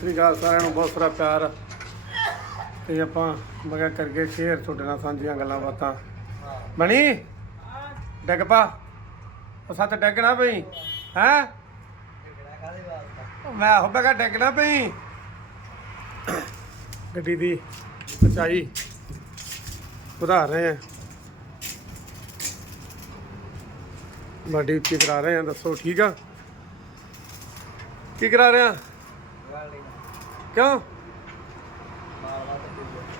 ਸ੍ਰੀ ਅਕਾਲ ਸਾਰਿਆਂ ਨੂੰ, ਬਹੁਤ ਸਾਰਾ ਪਿਆਰ। ਤੇ ਆਪਾਂ ਮਗਾ ਕਰਕੇ ਸ਼ੇਅਰ ਤੁਹਾਡੇ ਨਾਲ ਸਾਂਝੀਆਂ ਗੱਲਾਂ ਬਾਤਾਂ। ਬਣੀ ਡਿੱਗ ਪਾ। ਉਹ ਸੱਤ ਡਿੱਗਣਾ ਪਈ, ਹੈ? ਮੈਂ ਹੋ ਬਗਾ ਡਿੱਗ ਪਈ। ਗੱਡੀ ਦੀ ਪਚਾਈ ਵਧਾ ਰਹੇ ਆ। ਬਾਡੀ ਉੱਚੀ ਕਰਾ ਰਹੇ ਆ, ਦੱਸੋ ਠੀਕ ਆ? ਕੀ ਕਰਾ ਰਹੇ ਆ? ਕਿਉਂ?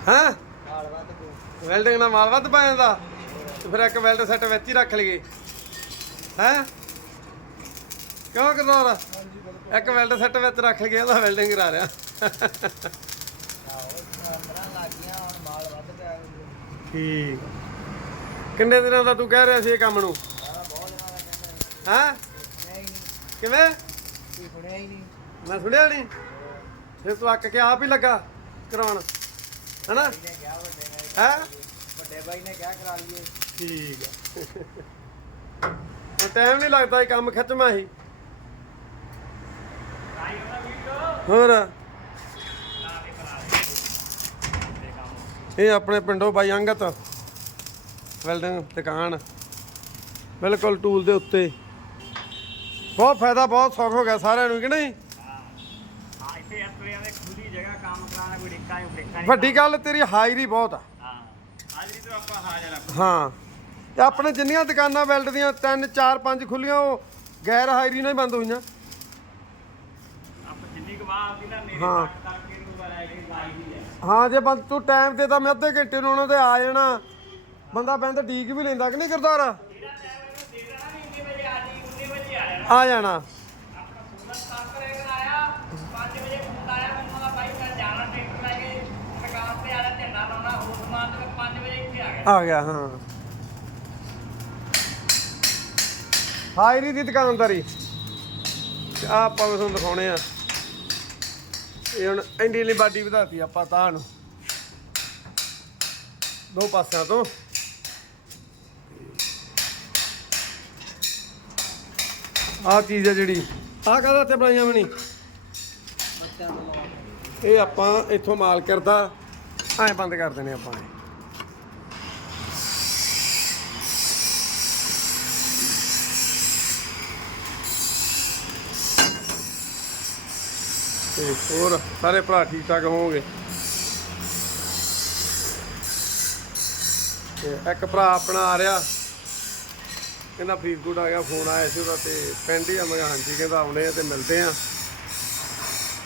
ਹਾਂ? ਵੈਲਡਿੰਗ ਨਾਲ ਮਾਲ ਵੱਧ ਪਾ ਜਾਂਦਾ। ਤੇ ਫਿਰ ਇੱਕ ਵੈਲਡ ਸੈੱਟ ਵਿੱਚ ਹੀ ਰੱਖ ਲਈਏ। ਹੈ? ਕਿਉਂ ਕਰਦਾ ਇੱਕ ਵੈਲਡ ਸੈੱਟ ਵਿੱਚ ਰੱਖ ਲਈਏ ਉਹਦਾ ਵੈਲਡਿੰਗ ਕਰਾ ਰਿਹਾ। ਠੀਕ। ਕਿੰਨੇ ਦਿਨਾਂ ਦਾ ਤੂੰ ਕਹਿ ਰਿਹਾ ਸੀ ਇਹ ਕੰਮ ਨੂੰ? ਹਾਂ ਕਿਵੇਂ? ਮੈਂ ਸੁਣਿਆ ਨਹੀਂ। ਫਿਰ ਤੂੰ ਅੱਕ ਕੇ ਆਪ ਹੀ ਲੱਗਾ ਕਰਾਉਣ। ਹਨਾ? ਹੈ? ਵੱਡੇ ਬਾਈ ਨੇ ਕਿਹਾ ਕਰਾ ਲਈਏ। ਠੀਕ ਆ। ਹੁਣ ਟਾਈਮ ਨਹੀਂ ਲੱਗਦਾ ਇਹ ਕੰਮ ਖਿੱਚਵਾਂ ਹੀ। ਹੋਰ? ਇਹ ਆਪਣੇ ਪਿੰਡੋਂ ਬਾਈ ਅੰਗਤ। ਵੈਲਡਿੰਗ ਦੁਕਾਨ। ਬਿਲਕੁਲ ਟੂਲ ਦੇ ਉੱਤੇ। ਬਹੁਤ ਫਾਇਦਾ ਬਹੁਤ ਸੌਖ ਹੋ ਗਿਆ ਸਾਰਿਆਂ ਨੂੰ ਕਿ ਨਹੀਂ ਹਾਂ ਇੱਥੇ ਐਸਪਰੇਆਂ ਦੇ ਖੁੱਲੀ ਜਗ੍ਹਾ ਕੰਮ ਕਰਾਉਣਾ ਕੋਈ ਡਿੱਕਾ ਨਹੀਂ ਡਿੱਕਾ ਨਹੀਂ ਵੱਡੀ ਗੱਲ ਤੇਰੀ ਹਾਜ਼ਰੀ ਬਹੁਤ ਆ। ਹਾਂ ਤੋਂ ਆਪਾਂ ਹਾਜ਼ਰ ਆ। ਹਾਂ। ਤੇ ਆਪਣੇ ਜਿੰਨੀਆਂ ਦੁਕਾਨਾਂ ਵੈਲਡ ਦੀਆਂ ਤਿੰਨ ਚਾਰ ਪੰਜ ਖੁੱਲੀਆਂ ਉਹ ਗੈਰ ਹਾਜ਼ਰੀ ਨਾਲ ਹੀ ਬੰਦ ਹੋਈਆਂ। ਆਪਾਂ ਜਿੰਨੀ ਨਾ ਹਾਂ। ਤੱਕ ਕਰਕੇ ਨੂੰ ਬਰਾਈ ਦੀ ਲਾਈ ਦੀ ਹੈ। ਹਾਂ ਜੇ ਬੰਦ ਤੂੰ ਟਾਈਮ ਤੇ ਤਾਂ ਮੈਂ ਅੱਧੇ ਘੰਟੇ ਨੂੰ ਉਹਨਾਂ ਦੇ ਆ ਜਾਣਾ। ਬੰਦਾ ਬੈਂਦ ਡੀਕ ਵੀ ਲੈਂਦਾ ਕਿ ਨਹੀਂ ਕਰਦਾਰ ਜਿਹੜਾ ਟਾਈਮ ਇਹਨੂੰ ਦੇ ਦੇਣਾ ਵੀ 19 ਵਜੇ ਆ ਜੀ 19 ਵਜੇ ਆ ਜਾਣਾ। ਆ ਜਾਣਾ ਆਪਣਾ ਸੂਰਜ ਸਾਫ਼ ਕਰੇਗਾ ਆਇਆ 5 ਵਜੇ ਫੋਨ ਆਇਆ ਮੈਨੂੰ ਦਾ ਬਾਈ ਮੈਂ ਜਾਣਾ ਟਰੈਕਟਰ ਲੈ ਕੇ ਦੁਕਾਨ ਤੇ ਆਇਆ ਝੰਡਾ ਲਾਉਣਾ ਹੋਰ ਸਮਾਨ ਤੇ 5 ਵਜੇ ਇੱਥੇ ਆ ਗਿਆ ਆ ਹਾਂ ਹਾਜ਼ਰੀ ਦੀ ਦੁਕਾਨਦਾਰੀ। ਆਹ ਆਪਾਂ ਵੀ ਤੁਹਾਨੂੰ ਦਿਖਾਉਣੇ ਆ। ਇਹ ਹੁਣ ਇੰਡੀ ਲਈ ਬਾਡੀ ਵਧਾਤੀ ਆਪਾਂ ਤਾਂ ਨੂੰ। ਦੋ ਪਾਸਿਆਂ ਤੋਂ। ਆਹ ਚੀਜ਼ ਹੈ ਜਿਹੜੀ। ਆਹ ਕਾਹਦਾ ਤੇ ਬਣਾਈਆਂ ਬਣੀ ਬੱਚਿਆਂ ਤੋਂ ਇਹ ਆਪਾਂ ਇੱਥੋਂ ਮਾਲ ਕਰਦਾ ਐਂ ਬੰਦ ਕਰ ਦੇਣੇ ਆਪਾਂ। ਤੇ ਹੋਰ ਸਾਰੇ ਭਰਾ ਠੀਕ ਠਾਕ ਹੋਵੋਗੇ? ਤੇ ਇੱਕ ਭਰਾ ਆਪਣਾ ਆ ਰਿਹਾ। ਕਹਿੰਦਾ ਫਰੀਦਕੋਟ ਆ ਗਿਆ, ਫੋਨ ਆਇਆ ਸੀ ਉਹਦਾ ਤੇ ਪਿੰਡ ਹੀ ਆ। ਮੈਂ ਕਿਹਾ ਹਾਂਜੀ, ਕਹਿੰਦਾ ਆਉਣੇ ਆ ਤੇ ਮਿਲਦੇ ਆ।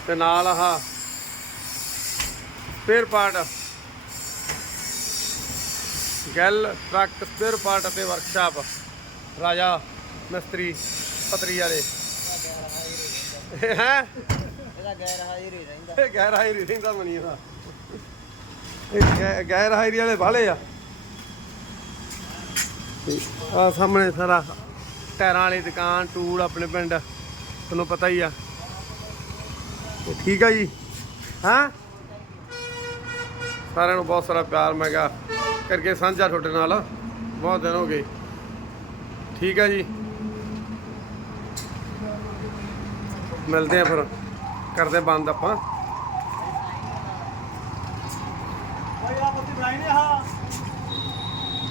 ਤੇ ਨਾਲ ਆਹ ਸਪੇਅਰ ਪਾਰਟ ਗੈਲ ਟਰੱਕ ਸਪੇਅਰ ਪਾਰਟ ਅਤੇ ਵਰਕਸ਼ਾਪ ਰਾਜਾ ਮਿਸਤਰੀ ਪਤਰੀ ਵਾਲੇ। ਹੈ? ਇਹਦਾ ਗੈਰ ਹਾਜ਼ਰ ਹੀ ਰਹਿੰਦਾ। ਇਹ ਗੈਰ ਹਾਜ਼ਰੀ ਰਹਿੰਦਾ ਮਨੀ ਦਾ। ਇਹ ਗੈ- ਗੈਰ ਹਾਜ਼ਰੀ ਵਾਲੇ ਬਾਲੇ ਆ ਆ ਸਾਹਮਣੇ ਸਾਰਾ ਟਾਇਰਾਂ ਵਾਲੀ ਦੁਕਾਨ, ਟੂਲ ਆਪਣੇ ਪਿੰਡ, ਤੁਹਾਨੂੰ ਪਤਾ ਹੀ ਆ। ਤੇ ਠੀਕ ਆ ਜੀ? ਹਾਂ? ਸਾਰਿਆਂ ਨੂੰ ਬਹੁਤ ਸਾਰਾ ਪਿਆਰ, ਮੈਂ ਕਿਹਾ ਕਰਕੇ ਸਾਂਝਾ ਤੁਹਾਡੇ ਨਾਲ। ਬਹੁਤ ਦਿਨ ਹੋ ਗਏ। ਠੀਕ ਆ ਜੀ? ਮਿਲਦੇ ਆ ਫਿਰ। ਕਰਦੇ ਬੰਦ ਆਪਾਂ।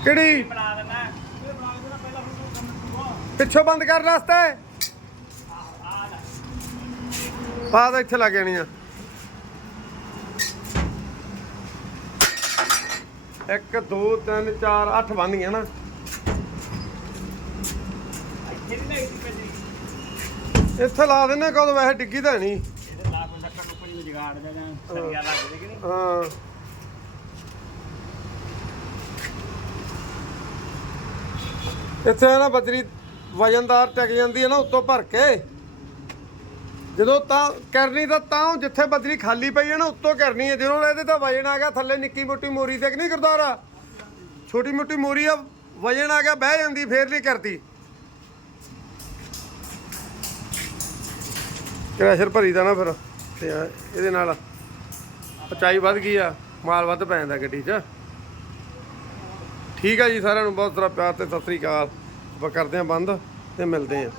ਕਿਹੜੀ? ਪਿੱਛੋਂ ਬੰਦ ਕਰ ਰਸਤਾ ਪਾ ਤਾਂ ਇੱਥੇ ਲੱਗ ਜਾਣੀ ਆ। ਇੱਕ, ਦੋ, ਤਿੰਨ, ਚਾਰ, ਅੱਠ ਬੰਨ ਗਈਆਂ ਨਾ। ਇੱਥੇ ਇੱਥੇ ਲਾ ਦਿੰਨੇ ਕਦੋਂ ਵੈਸੇ ਡਿੱਗੀ ਤਾਂ ਨਹੀਂ। ਨੂੰ ਜਗਾੜ ਦੇਣਾ ਸਰੀਆ ਲੱਗ ਜੇਗੀ ਨਹੀਂ? ਹਾਂ। ਇੱਥੇ ਨਾ ਬਜਰੀ ਵਜਨਦਾਰ ਟਿਕ ਜਾਂਦੀ ਹੈ ਨਾ ਉੱਤੋਂ ਭਰ ਕੇ। ਜਦੋਂ ਤਾਂ ਕਰਨੀ ਤਾਂ ਤਾਂ ਜਿੱਥੇ ਬਜਰੀ ਖਾਲੀ ਪਈ ਹੈ ਨਾ ਉੱਤੋਂ ਕਰਨੀ ਹੈ। ਜਦੋਂ ਇਹਦੇ ਤਾਂ ਵਜਨ ਆ ਗਿਆ ਥੱਲੇ ਨਿੱਕੀ ਮੋਟੀ ਮੋਰੀ ਤੇ ਕਿ ਨਹੀਂ ਗੁਰਦਾਰਾ ਛੋਟੀ ਮੋਟੀ ਮੋਰੀ ਆ ਵਜਨ ਆ ਗਿਆ ਬਹਿ ਜਾਂਦੀ ਫੇਰ ਨਹੀਂ ਕਰਦੀ। ਕ੍ਰੈਸ਼ਰ ਭਰੀ ਦਾ ਨਾ ਫਿਰ? ਤੇ ਇਹਦੇ ਨਾਲ ਪਚਾਈ ਵੱਧ ਗਈ ਆ, ਮਾਲ ਵੱਧ ਪੈ ਜਾਂਦਾ ਗੱਡੀ 'ਚ। ਠੀਕ ਆ ਜੀ ਸਾਰਿਆਂ ਨੂੰ, ਬਹੁਤ ਸਾਰਾ ਪਿਆਰ ਤੇ ਸਤਿ ਸ੍ਰੀ ਅਕਾਲ। ਆਪਾਂ ਕਰਦੇ ਆ ਬੰਦ ਤੇ ਮਿਲਦੇ ਆ